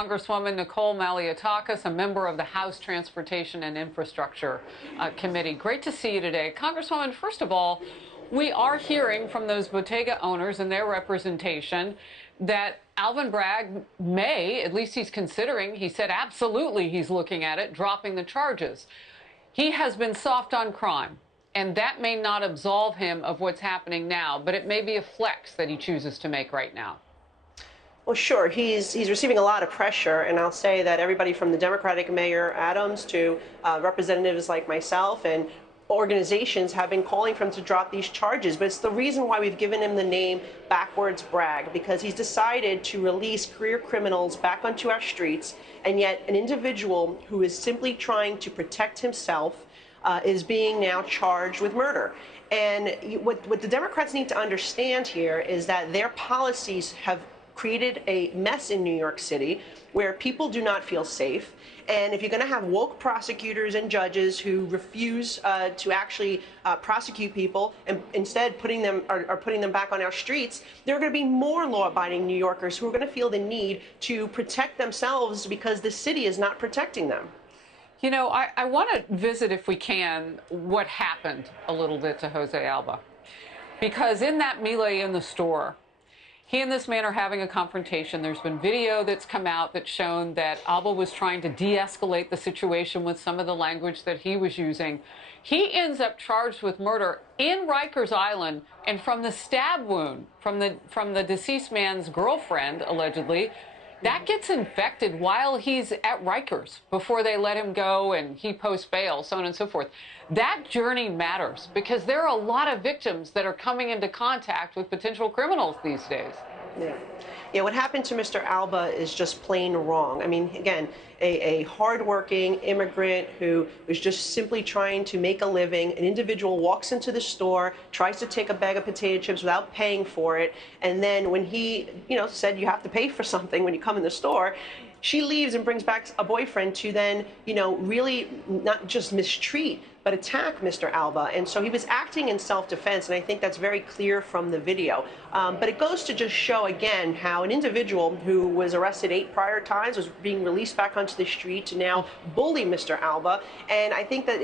Congresswoman Nicole Malliotakis, a member of the House Transportation and Infrastructure Committee. Great to see you today. Congresswoman, first of all, we are hearing from those bodega owners and their representation that Alvin Bragg may, at least he's considering, he said absolutely he's looking at it, dropping the charges. He has been soft on crime, and that may not absolve him of what's happening now, but it may be a flex that he chooses to make right now. Well, sure. He's receiving a lot of pressure, and I'll say that everybody from the Democratic Mayor Adams to representatives like myself and organizations have been calling for him to drop these charges. But it's the reason why we've given him the name backwards Bragg, because he's decided to release career criminals back onto our streets, and yet an individual who is simply trying to protect himself is being now charged with murder. And what the Democrats need to understand here is that their policies have created a mess in New York City where people do not feel safe. And if you're going to have woke prosecutors and judges who refuse to actually prosecute people and instead putting them back on our streets, there are going to be more law-abiding New Yorkers who are going to feel the need to protect themselves because the city is not protecting them. You know, I want to visit, if we can, what happened a little bit to Jose Alba. Because in that melee in the store, he and this man are having a confrontation. There's been video that's come out that's shown that Alba was trying to de-escalate the situation with some of the language that he was using. He ends up charged with murder in Rikers Island, and from the stab wound from the deceased man's girlfriend, allegedly, that gets infected while he's at Rikers before they let him go and he posts bail, so on and so forth. That journey matters because there are a lot of victims that are coming into contact with potential criminals these days. Yeah, what happened to Mr. Alba is just plain wrong. I mean, again, a hardworking immigrant who was just simply trying to make a living. An individual walks into the store, tries to take a bag of potato chips without paying for it, and then when he, said you have to pay for something when you come in the store, she leaves and brings back a boyfriend to then, really not just mistreat, but attack Mr. Alba. And so he was acting in self-defense, and I think that's very clear from the video. But it goes to just show, again, how an individual who was arrested 8 prior times was being released back onto the street to now bully Mr. Alba. And I think that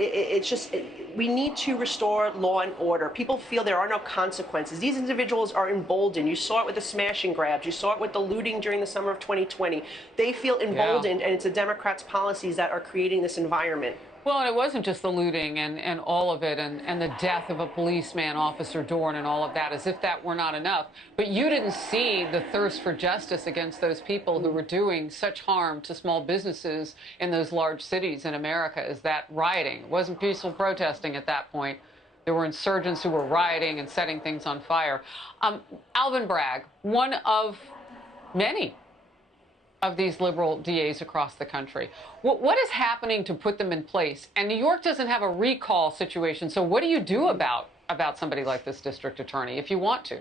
we need to restore law and order. People feel there are no consequences. These individuals are emboldened. You saw it with the smash and grabs. You saw it with the looting during the summer of 2020. They feel emboldened, and it's the Democrats' policies that are creating this environment. Well, and it wasn't just the looting and all of it and the death of a policeman, Officer Dorn, and all of that, as if that were not enough. But you didn't see the thirst for justice against those people who were doing such harm to small businesses in those large cities in America as that rioting. It wasn't peaceful protesting at that point. There were insurgents who were rioting and setting things on fire. Alvin Bragg, one of many of these liberal DAs across the country. What is happening to put them in place? And New York doesn't have a recall situation, so what do you do about somebody like this district attorney if you want to?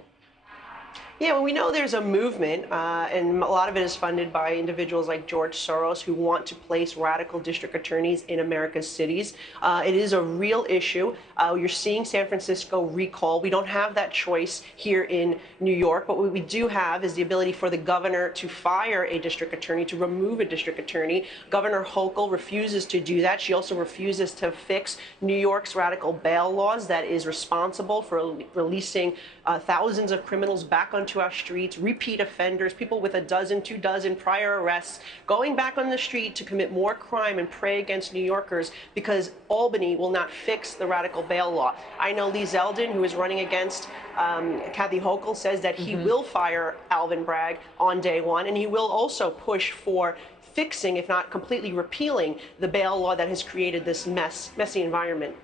Yeah, well, we know there's a movement, and a lot of it is funded by individuals like George Soros who want to place radical district attorneys in America's cities. It is a real issue. You're seeing San Francisco recall. We don't have that choice here in New York, but what we do have is the ability for the governor to fire a district attorney, to remove a district attorney. Governor Hochul refuses to do that. She also refuses to fix New York's radical bail laws that is responsible for releasing thousands of criminals back onto our streets, repeat offenders, people with 12, 2 dozen prior arrests, going back on the street to commit more crime and prey against New Yorkers because Albany will not fix the radical bail law. I know Lee Zeldin, who is running against Kathy Hochul, says that he will fire Alvin Bragg on day one, and he will also push for fixing, if not completely repealing, the bail law that has created this messy environment.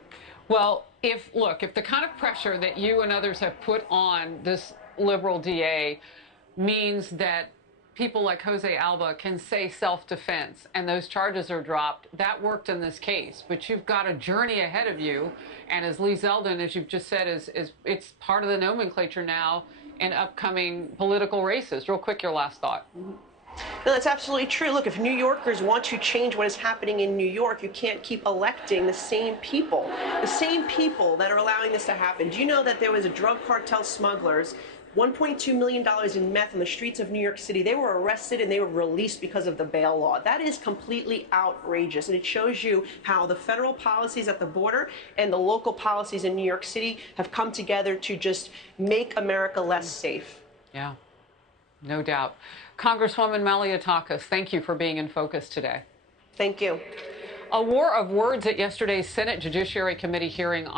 Well, if the kind of pressure that you and others have put on this liberal DA means that people like Jose Alba can say self-defense and those charges are dropped, that worked in this case. But you've got a journey ahead of you, and as Lee Zeldin, as you've just said, it's part of the nomenclature now in upcoming political races. Real quick, your last thought. No, that's absolutely true. Look, if New Yorkers want to change what is happening in New York, you can't keep electing the same people that are allowing this to happen. Do you know that there was a drug cartel smugglers $1.2 million in meth on the streets of New York City. They were arrested and they were released because of the bail law. That is completely outrageous. And it shows you how the federal policies at the border and the local policies in New York City have come together to just make America less safe. Yeah, no doubt. Congresswoman Malliotakis, thank you for being in focus today. Thank you. A war of words at yesterday's Senate Judiciary Committee hearing on